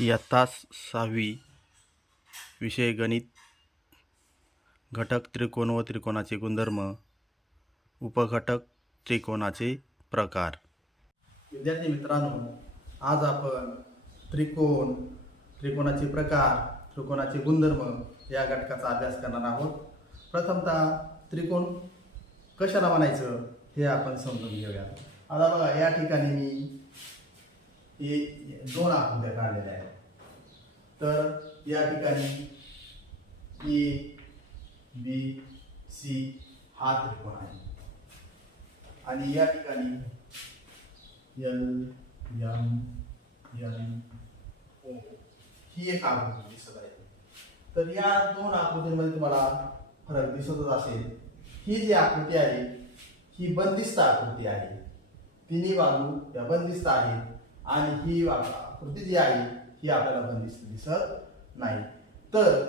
इयत्ता 6वी विषय गणित. घटक त्रिकोण व त्रिकोणाचे गुणधर्म. उपघटक त्रिकोणाचे प्रकार. विद्यार्थी मित्रांनो, आज आपण त्रिकोण, त्रिकोणाचे प्रकार, त्रिकोणाचे गुणधर्म या घटकाचा अभ्यास करणार आहोत. प्रथमतः त्रिकोण कशाला म्हणायचं हे आपण समजून घेऊया. आता बघा, या ठिकाणी मी दोन आकृत्या काढलेल्या आहेत. तर या ठिकाणी ए बी सी हा त्रिकोण आहे आणि या ठिकाणी एल एम एन ओ ही एक आकृती दिसत आहे. तर या दोन आकृतींमध्ये तुम्हाला फरक दिसतच असेल. ही जी आकृती आहे ही बंदिस्त आकृती आहे. तिन्ही बाजू या बंदिस्त आहेत आणि ही आकृती जी आहे ही आपल्याला बंदिस्त दिसत नाही. तर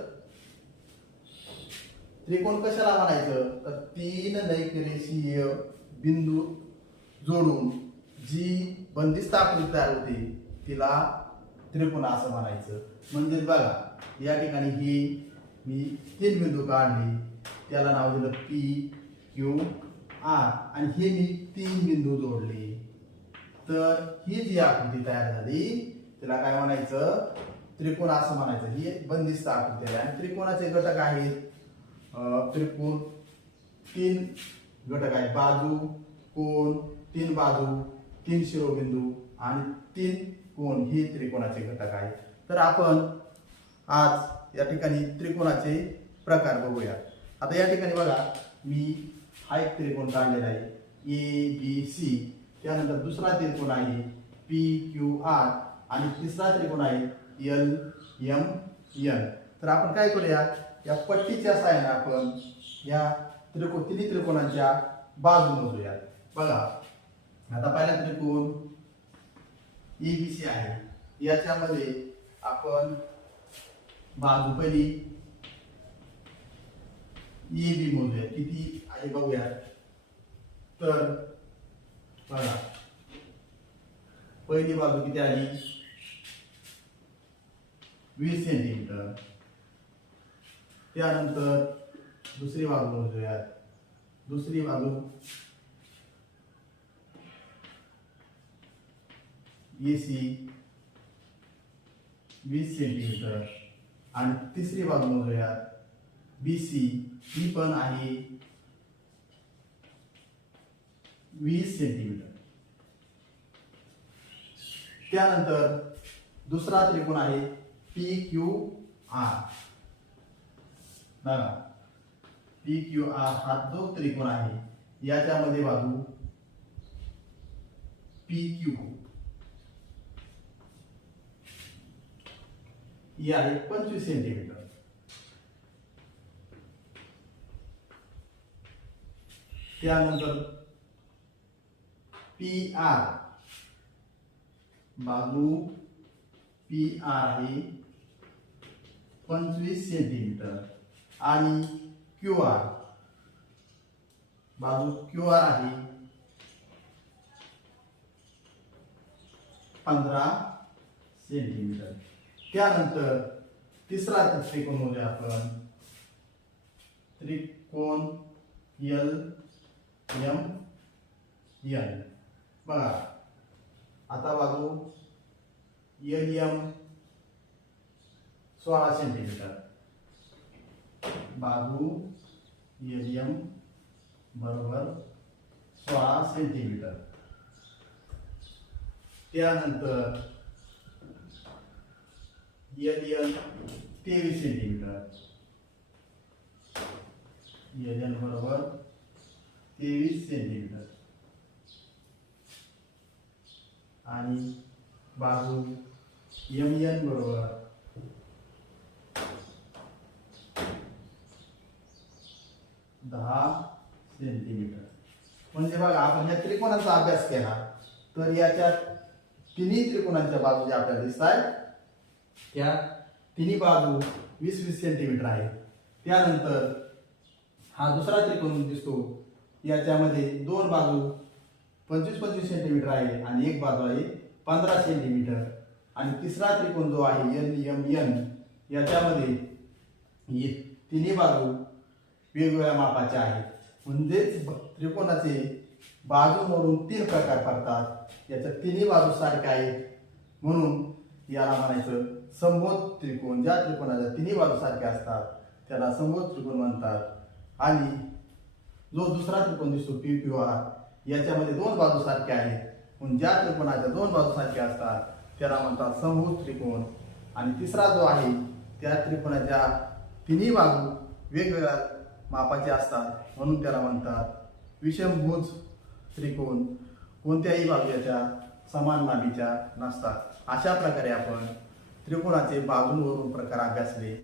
त्रिकोण कशाला म्हणायचं, तर तीन नैकरेषीय बिंदू जोडून जी बंदिस्त आकृती तयार होते तिला त्रिकोण असं म्हणायचं. म्हणजे बघा, या ठिकाणी ही मी तीन बिंदू काढले, त्याला नाव दिलं पी क्यू आर आणि हे मी तीन बिंदू जोडले. तर ही जी आकृती तयार झाली तिला काय म्हणायचं, त्रिकोण असं म्हणायचं. ही बंदिस्त आकृती आहे आणि त्रिकोणाचे घटक आहेत. त्रिकोण तीन घटक आहेत, बाजू, कोन, तीन बाजू, तीन शिरोबिंदू आणि तीन कोन ही त्रिकोणाचे घटक आहेत. तर आपण आज या ठिकाणी त्रिकोणाचे प्रकार बघूया. आता या ठिकाणी बघा, मी हा एक त्रिकोण काढलेला आहे ए बी सी. त्यानंतर दुसरा त्रिकोण आहे पी क्यू आर आणि तिसरा त्रिकोण आहे एल एम एन. तर आपण काय करूया, या पट्टीच्या सहाय्याने आपण या तिन्ही त्रिकोणांच्या बाजू मोजूया. बघा, आता पहिला त्रिकोण एबीसी आहे. याच्यामध्ये आपण बाजू पहिली ए बी मोजूया, किती आहे बघूया. तर बघा, पहिली बाजू किती आली, 20 सेंटीमीटर. त्यानंतर दुसरी बाजू मोजूया. दुसरी बाजू एसी 20 सेंटीमीटर आणि तिसरी बाजू मोजूया बीसी, ही पण आहे 20 सेंटीमीटर. त्यानंतर दुसरा त्रिकोण आहे पी क्यू आर. बघा, पी क्यू आर हा जो त्रिकोण आहे याच्यामध्ये बाजू पी क्यू ही आहे 25 सेंटीमीटर. त्यानंतर पी आर, बाजू पी आर आहे 25 सेंटीमीटर आणि क्यू आर, बाजू क्यू आर आहे 15 सेंटीमीटर. त्यानंतर तिसरा त्रिकोण मोजूया आपण, त्रिकोण एल एम एन. बघा, आता बाजू एल एम 16 सेंटीमीटर, बाजू एल एम बरोबर 16 सेंटीमीटर. त्यानंतर L N 23 centimetre, L N बरोबर 23 सेंटीमीटर आणि बाजू एम एन बरोबर 10 सेंटीमीटर. म्हणजे बघा, आपण या त्रिकोणाचा अभ्यास केला तर याच्यात तिन्ही त्रिकोणांच्या बाजू ज्या आपल्याला दिसत आहेत त्या तिन्ही बाजू 20-20 सेंटीमीटर आहेत. त्यानंतर हा दुसरा त्रिकोण दिसतो, याच्यामध्ये दोन बाजू 25-25 सेंटीमीटर आहे आणि एक बाजू आहे 15 सेंटीमीटर आणि तिसरा त्रिकोण जो आहे NMN याच्यामध्ये तिन्ही बाजू वेगवेगळ्या मापाचे आहेत. म्हणजेच त्रिकोणाचे बाजूंवरून 3 प्रकार पडतात. याच्या तिन्ही बाजू सारख्या आहेत म्हणून याला म्हणायचं समभुज त्रिकोण. ज्या त्रिकोणाच्या तिन्ही बाजू सारख्या असतात त्याला समभुज त्रिकोण म्हणतात. आणि जो दुसरा त्रिकोण दिसतो PQR याच्यामध्ये 2 बाजू सारख्या आहेत म्हणून ज्या त्रिकोणाच्या 2 बाजू सारख्या असतात त्याला म्हणतात समभुज त्रिकोण. आणि तिसरा जो आहे त्या त्रिकोणाच्या तिन्ही बाजू वेगवेगळ्या मापाचे असतात म्हणून त्याला म्हणतात विषमभुज त्रिकोण. कोणत्याही बाजू याच्या समान लांबीच्या नसतात. अशा प्रकारे आपण त्रिकोणाचे बाजूंवरून प्रकार अभ्यासले.